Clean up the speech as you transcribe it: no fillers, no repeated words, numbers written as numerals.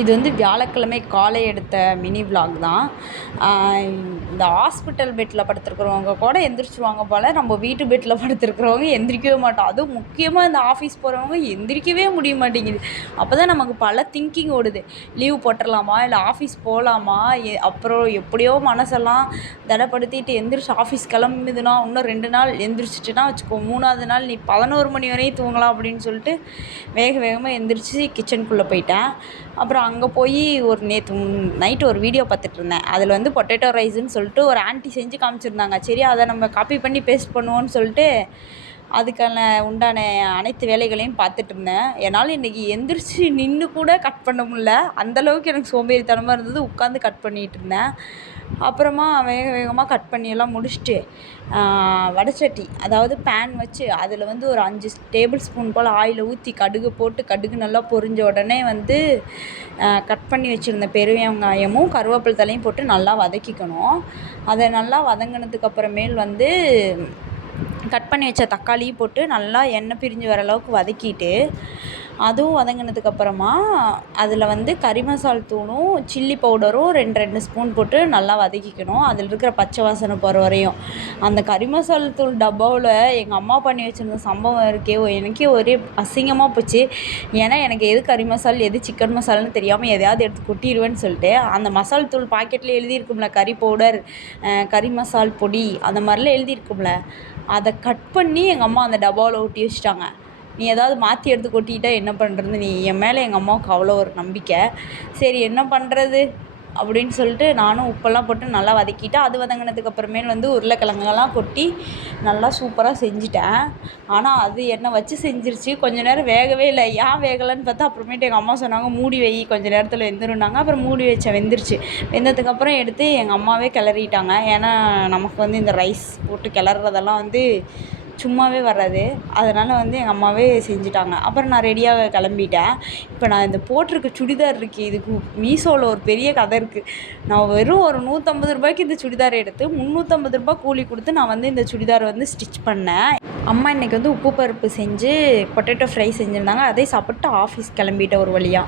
இது வந்து வியாழக்கிழமை காலை எடுத்த மினி விலாக் தான். இந்த ஹாஸ்பிட்டல் பெட்டில் படுத்துருக்கிறவங்க கூட எந்திரிச்சிருவாங்க போல். நம்ம வீட்டு பெட்டில் படுத்துருக்கிறவங்க எந்திரிக்கவே மாட்டோம். அதுவும் முக்கியமாக இந்த ஆஃபீஸ் போகிறவங்க எந்திரிக்கவே முடிய மாட்டேங்குது. அப்போ தான் நமக்கு பல திங்கிங் ஓடுது. லீவ் போட்டுடலாமா, இல்லை ஆஃபீஸ் போகலாமா, அப்புறம் எப்படியோ மனசெல்லாம் தடைப்படுத்திட்டு எந்திரிச்சு ஆஃபீஸ் கிளம்புதுன்னா இன்னும் 2 நாள் எந்திரிச்சிட்டுனா வச்சுக்கோ, 3ஆவது நாள் நீ 11 மணி வரையும் தூங்கலாம் அப்படின்னு சொல்லிட்டு வேகமாக எந்திரிச்சு கிச்சனுக்குள்ளே போயிட்டேன். அப்புறம் அங்கே போய் நேற்று நைட்டு ஒரு வீடியோ பார்த்துட்ருந்தேன். அதில் வந்து பொட்டேட்டோ ரைஸுன்னு சொல்லிட்டு ஒரு ஆண்டி செஞ்சு காமிச்சிருந்தாங்க. சரி, அதை நம்ம காப்பி பண்ணி பேஸ்ட் பண்ணுவோன்னு சொல்லிட்டு அதுக்கான உண்டான அனைத்து வேலைகளையும் பார்த்துட்ருந்தேன். என்னால் இன்றைக்கி எந்திரிச்சு நின்று கூட கட் பண்ண முடில. அந்தளவுக்கு எனக்கு சோம்பேறித்தனமாக இருந்தது. உட்காந்து கட் பண்ணிகிட்டு இருந்தேன். அப்புறமா வேகமாக கட் பண்ணியெல்லாம் முடிச்சுட்டு வடைச்சட்டி, அதாவது பேன் வச்சு அதில் வந்து ஒரு 5 டேபிள் ஸ்பூன் போல் ஆயிலை ஊற்றி கடுகு போட்டு, கடுகு நல்லா பொரிஞ்ச உடனே வந்து கட் பண்ணி வச்சுருந்த பெரிய வெங்காயமும் கருவேப்பிலை தலையும் போட்டு நல்லா வதக்கிக்கணும். அதை நல்லா வதங்கினதுக்கு அப்புறமேல் வந்து கட் பண்ணி வச்ச தக்காளியும் போட்டு நல்லா எண்ணெய் பிரிஞ்சு வர அளவுக்கு வதக்கிட்டு, அதுவும் வதங்கினதுக்கப்புறமா அதில் வந்து கறி மசால் தூளும் சில்லி பவுடரும் 2 ஸ்பூன் போட்டு நல்லா வதக்கிக்கணும். அதில் இருக்கிற பச்சை வாசனை போகிற வரையும். அந்த கறி மசால் தூள் டப்பாவில் எங்கள் அம்மா பண்ணி வச்சுருந்த சம்பவம் இருக்கே, எனக்கே ஒரே அசிங்கமாக போச்சு. ஏன்னா எனக்கு எது கறி மசால் எது சிக்கன் மசால்னு தெரியாமல் எதையாவது எடுத்து கொட்டிடுவேன்னு சொல்லிட்டு, அந்த மசால் தூள் பாக்கெட்டில் எழுதியிருக்கும்ல கறி பவுடர், கறி மசால் பொடி, அந்த மாதிரிலாம் எழுதியிருக்கும்ல, அதை கட் பண்ணி எங்கள் அம்மா அந்த டப்பாவில் ஒட்டி வச்சுட்டாங்க. நீ ஏதாவது மாற்றி எடுத்து கொட்டிக்கிட்டால் என்ன பண்ணுறது? நீ என் மேலே எங்கள் அம்மாவுக்கு அவ்வளோ ஒரு நம்பிக்கை. சரி, என்ன பண்ணுறது அப்படின்னு சொல்லிட்டு நானும் உப்பெல்லாம் போட்டு நல்லா வதக்கிட்டு, அது வதங்கினதுக்கு அப்புறமேல் வந்து உருளைக்கிழங்கெல்லாம் கொட்டி நல்லா சூப்பராக செஞ்சுட்டேன். ஆனால் அது என்னை வச்சு செஞ்சிருச்சு. கொஞ்சம் நேரம் வேகவே இல்லை. ஏன் வேகலைன்னு பார்த்தா அப்புறமேட்டு எங்கள் அம்மா சொன்னாங்க, மூடி வை, கொஞ்சம் நேரத்தில் வெந்துருன்னாங்க. அப்புறம் மூடி வச்சேன், வெந்துருச்சு. வெந்ததுக்கப்புறம் எடுத்து எங்கள் அம்மாவே கிளறிட்டாங்க. ஏன்னா நமக்கு வந்து இந்த ரைஸ் போட்டு கிளறதெல்லாம் வந்து சும்மாவே வராது. அதனால் வந்து எங்கள் அம்மாவே செஞ்சுட்டாங்க. அப்புறம் நான் ரெடியாக கிளம்பிட்டேன். இப்போ நான் இந்த போட்டிருக்க சுடிதார் இருக்குது, இதுக்கு மீஷோவில் ஒரு பெரிய கதை இருக்குது. நான் வெறும் ஒரு 150 ரூபாய்க்கு இந்த சுடிதார் எடுத்து 350 ரூபாய் கூலி கொடுத்து நான் வந்து இந்த சுடிதார் வந்து ஸ்டிச் பண்ணேன். அம்மா இன்றைக்கி வந்து உப்பு பருப்பு செஞ்சு பொட்டேட்டோ ஃப்ரை செஞ்சுருந்தாங்க. அதை சாப்பிட்டு ஆஃபீஸ் கிளம்பிட்டேன் ஒரு வழியாக.